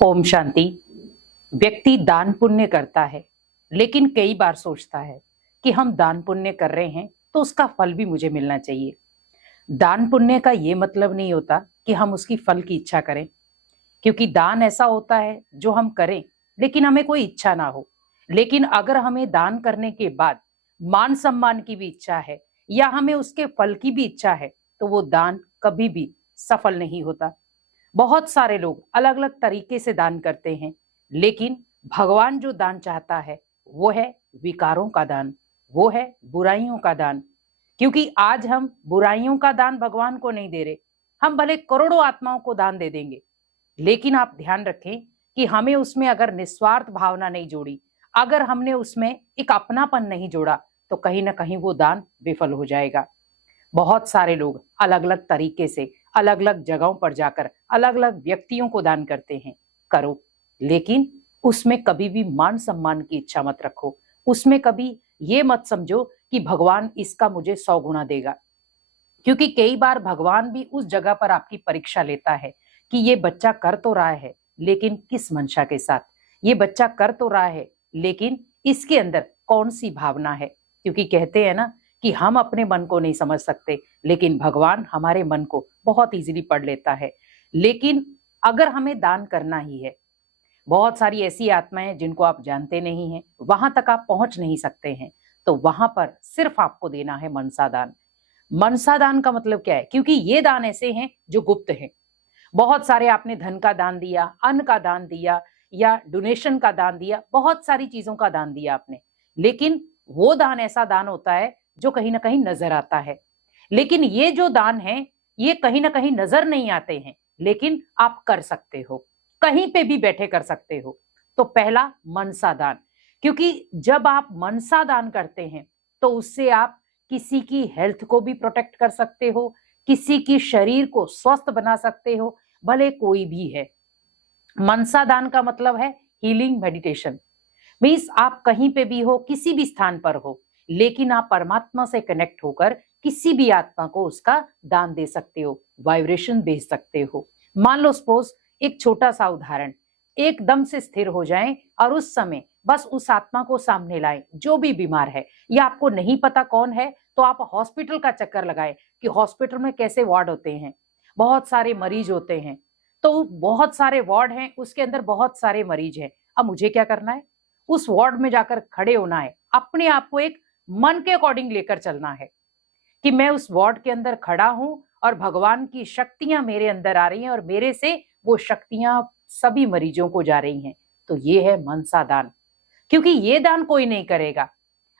ओम शांति। व्यक्ति दान पुण्य करता है, लेकिन कई बार सोचता है कि हम दान पुण्य कर रहे हैं तो उसका फल भी मुझे मिलना चाहिए। दान पुण्य का ये मतलब नहीं होता कि हम उसकी फल की इच्छा करें, क्योंकि दान ऐसा होता है जो हम करें लेकिन हमें कोई इच्छा ना हो। लेकिन अगर हमें दान करने के बाद मान सम्मान की भी इच्छा है या हमें उसके फल की भी इच्छा है, तो वो दान कभी भी सफल नहीं होता। बहुत सारे लोग अलग अलग तरीके से दान करते हैं, लेकिन भगवान जो दान चाहता है वो है विकारों का दान, वो है बुराइयों का दान। क्योंकि आज हम बुराइयों का दान भगवान को नहीं दे रहे, हम भले करोड़ों आत्माओं को दान दे देंगे, लेकिन आप ध्यान रखें कि हमें उसमें अगर निस्वार्थ भावना नहीं जोड़ी, अगर हमने उसमें एक अपनापन नहीं जोड़ा, तो कहीं ना कहीं वो दान विफल हो जाएगा। बहुत सारे लोग अलग अलग तरीके से अलग अलग जगहों पर जाकर अलग अलग व्यक्तियों को दान करते हैं। करो, लेकिन उसमें कभी भी मान सम्मान की इच्छा मत रखो। उसमें कभी ये मत समझो कि भगवान इसका मुझे 100 गुना देगा, क्योंकि कई बार भगवान भी उस जगह पर आपकी परीक्षा लेता है कि ये बच्चा कर तो रहा है, लेकिन किस मंशा के साथ। ये बच्चा कर तो रहा है, लेकिन इसके अंदर कौन सी भावना है। क्योंकि कहते हैं ना कि हम अपने मन को नहीं समझ सकते, लेकिन भगवान हमारे मन को बहुत इजीली पढ़ लेता है। लेकिन अगर हमें दान करना ही है, बहुत सारी ऐसी आत्माएं जिनको आप जानते नहीं हैं, वहां तक आप पहुंच नहीं सकते हैं, तो वहां पर सिर्फ आपको देना है मनसा दान। मनसा दान का मतलब क्या है? क्योंकि ये दान ऐसे हैं जो गुप्त हैं। बहुत सारे आपने धन का दान दिया, अन्न का दान दिया, या डोनेशन का दान दिया, बहुत सारी चीजों का दान दिया आपने, लेकिन वो दान ऐसा दान होता है जो कहीं ना कहीं नजर आता है। लेकिन ये जो दान है, ये कहीं ना कहीं नजर नहीं आते हैं, लेकिन आप कर सकते हो, कहीं पे भी बैठे कर सकते हो। तो पहला मनसा दान, क्योंकि जब आप मनसा दान करते हैं तो उससे आप किसी की हेल्थ को भी प्रोटेक्ट कर सकते हो, किसी की शरीर को स्वस्थ बना सकते हो, भले कोई भी है। मनसा दान का मतलब है हीलिंग मेडिटेशन। मीन्स आप कहीं पे भी हो, किसी भी स्थान पर हो, लेकिन आप परमात्मा से कनेक्ट होकर किसी भी आत्मा को उसका दान दे सकते हो, वाइब्रेशन भेज सकते हो। मान लो सपोज, एक छोटा सा उदाहरण, एकदम से स्थिर हो जाएं और उस समय बस उस आत्मा को सामने लाएं जो भी बीमार है, या आपको नहीं पता कौन है, तो आप हॉस्पिटल का चक्कर लगाएं कि हॉस्पिटल में कैसे वार्ड होते हैं, बहुत सारे मरीज होते हैं, तो बहुत सारे वार्ड हैं, उसके अंदर बहुत सारे मरीज हैं। अब मुझे क्या करना है? उस वार्ड में जाकर खड़े होना है, अपने आप को एक मन के अकॉर्डिंग लेकर चलना है कि मैं उस वार्ड के अंदर खड़ा हूं और भगवान की शक्तियां मेरे अंदर आ रही हैं और मेरे से वो शक्तियां सभी मरीजों को जा रही हैं। तो ये है मनसा दान। क्योंकि ये दान कोई नहीं करेगा,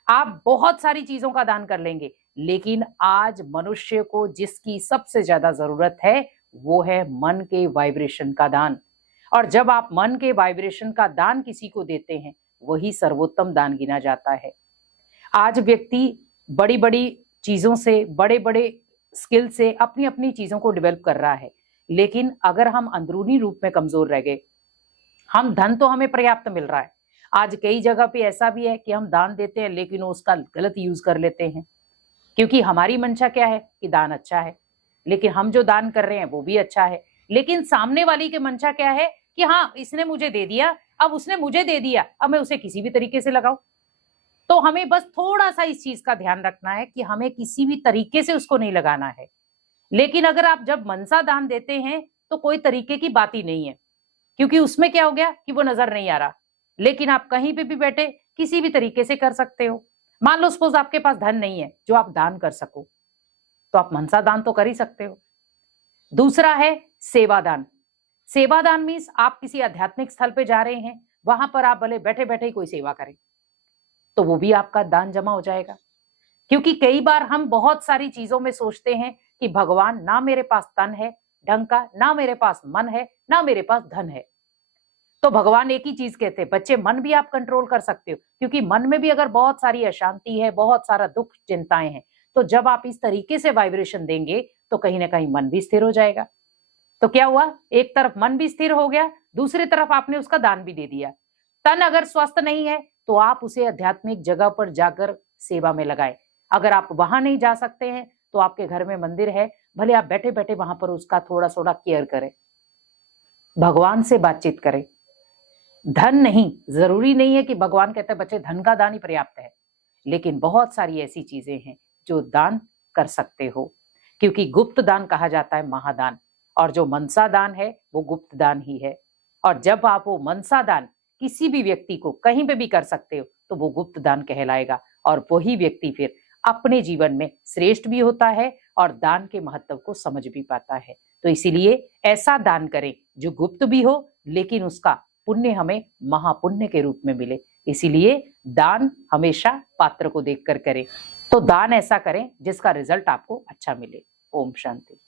आप बहुत सारी चीजों का दान कर लेंगे, लेकिन आज मनुष्य को जिसकी सबसे ज्यादा जरूरत है वो है मन के वाइब्रेशन का दान। और जब आप मन के वाइब्रेशन का दान किसी को देते हैं, वही सर्वोत्तम दान गिना जाता है। आज व्यक्ति बड़ी बड़ी चीजों से, बड़े बड़े स्किल से अपनी अपनी चीजों को डेवलप कर रहा है, लेकिन अगर हम अंदरूनी रूप में कमजोर रह गए, हम धन तो हमें पर्याप्त मिल रहा है, आज कई जगह पे ऐसा भी है कि हम दान देते हैं लेकिन उसका गलत यूज कर लेते हैं। क्योंकि हमारी मंशा क्या है कि दान अच्छा है, लेकिन हम जो दान कर रहे हैं वो भी अच्छा है, लेकिन सामने वाली की मंशा क्या है कि हाँ इसने मुझे दे दिया, अब उसने मुझे दे दिया, अब मैं उसे किसी भी तरीके से लगाऊं। तो हमें बस थोड़ा सा इस चीज का ध्यान रखना है कि हमें किसी भी तरीके से उसको नहीं लगाना है। लेकिन अगर आप जब मनसा दान देते हैं तो कोई तरीके की बात ही नहीं है, क्योंकि उसमें क्या हो गया कि वो नजर नहीं आ रहा, लेकिन आप कहीं पे भी बैठे किसी भी तरीके से कर सकते हो। मान लो सपोज आपके पास धन नहीं है जो आप दान कर सको, तो आप मनसा दान तो कर ही सकते हो। दूसरा है सेवा दान। सेवा दान मीन्स आप किसी आध्यात्मिक स्थल पे जा रहे हैं, वहां पर आप भले बैठे बैठे ही कोई सेवा करें, तो वो भी आपका दान जमा हो जाएगा। क्योंकि कई बार हम बहुत सारी चीजों में सोचते हैं कि भगवान, ना मेरे पास तन है ढंग का, ना मेरे पास मन है, ना मेरे पास धन है। तो भगवान एक ही चीज कहते हैं, बच्चे मन भी आप कंट्रोल कर सकते हो, क्योंकि मन में भी अगर बहुत सारी अशांति है, बहुत सारा दुख चिंताएं हैं, तो जब आप इस तरीके से वाइब्रेशन देंगे तो कहीं ना कहीं मन भी स्थिर हो जाएगा। तो क्या हुआ, एक तरफ मन भी स्थिर हो गया, दूसरी तरफ आपने उसका दान भी दे दिया। तन अगर स्वस्थ नहीं है तो आप उसे आध्यात्मिक जगह पर जाकर सेवा में लगाए। अगर आप वहां नहीं जा सकते हैं तो आपके घर में मंदिर है, भले आप बैठे बैठे वहां पर उसका थोड़ा थोड़ा केयर करें। भगवान से बातचीत करें। धन नहीं, जरूरी नहीं है कि भगवान कहते हैं बच्चे धन का दान ही पर्याप्त है, लेकिन बहुत सारी ऐसी चीजें हैं जो दान कर सकते हो, क्योंकि गुप्त दान कहा जाता है महादान, और जो मनसा दान है वो गुप्त दान ही है। और जब आप वो मनसा दान किसी भी व्यक्ति को कहीं पे भी कर सकते हो तो वो गुप्त दान कहलाएगा, और वही व्यक्ति फिर अपने जीवन में श्रेष्ठ भी होता है और दान के महत्व को समझ भी पाता है। तो इसीलिए ऐसा दान करें जो गुप्त भी हो लेकिन उसका पुण्य हमें महापुण्य के रूप में मिले। इसीलिए दान हमेशा पात्र को देखकर करें। तो दान ऐसा करें जिसका रिजल्ट आपको अच्छा मिले। ओम शांति।